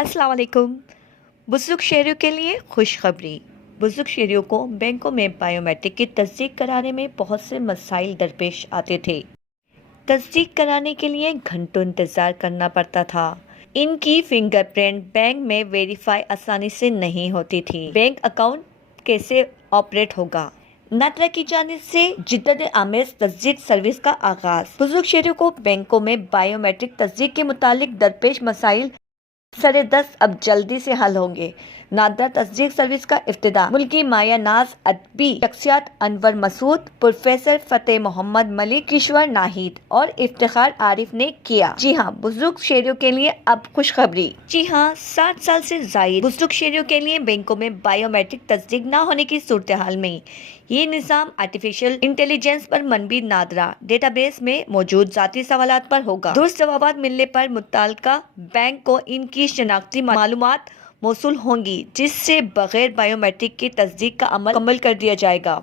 अस्सलाम वालेकुम। बुजुर्ग शहरियों के लिए खुशखबरी। बुजुर्ग शहरियों को बैंकों में बायोमेट्रिक की तस्दीक कराने में बहुत से मसाइल दरपेश आते थे। तस्दीक कराने के लिए घंटों इंतज़ार करना पड़ता था। इनकी फिंगरप्रिंट बैंक में वेरीफाई आसानी से नहीं होती थी। बैंक अकाउंट कैसे ऑपरेट होगा? नादरा की जानिब से जिद्दत आमेज तस्दीक सर्विस का आगाज। बुजुर्ग शहरियों को बैंकों में बायोमेट्रिक तस्दीक के मुतालिक दरपेश मसाइल सरे 10 अब जल्दी से हल होंगे। नादरा तस्दीक सर्विस का इफ्तिताह मुल्की माया नाज अदबी शख्सियत अनवर मसूद, प्रोफेसर फतेह मोहम्मद मलिक, किश्वर नाहिद और इफ्तिखार आरिफ ने किया। जी हाँ, बुजुर्ग शहरियों के लिए अब खुशखबरी। जी हाँ, 60 साल से जायद बुजुर्ग शहरियों के लिए बैंकों में बायोमेट्रिक तस्दीक न होने की सूरत हाल में ये निज़ाम आर्टिफिशियल इंटेलिजेंस पर मनबी नादरा डेटाबेस में मौजूद ज़ाती सवालात पर होगा। दुरुस्त जवाबात मिलने पर मुत्तलका बैंक को इनकी शनाख्ती मालूमात मौसूल होंगी, जिससे बगैर बायोमेट्रिक की तस्दीक का अमल मुकम्मल कर दिया जाएगा।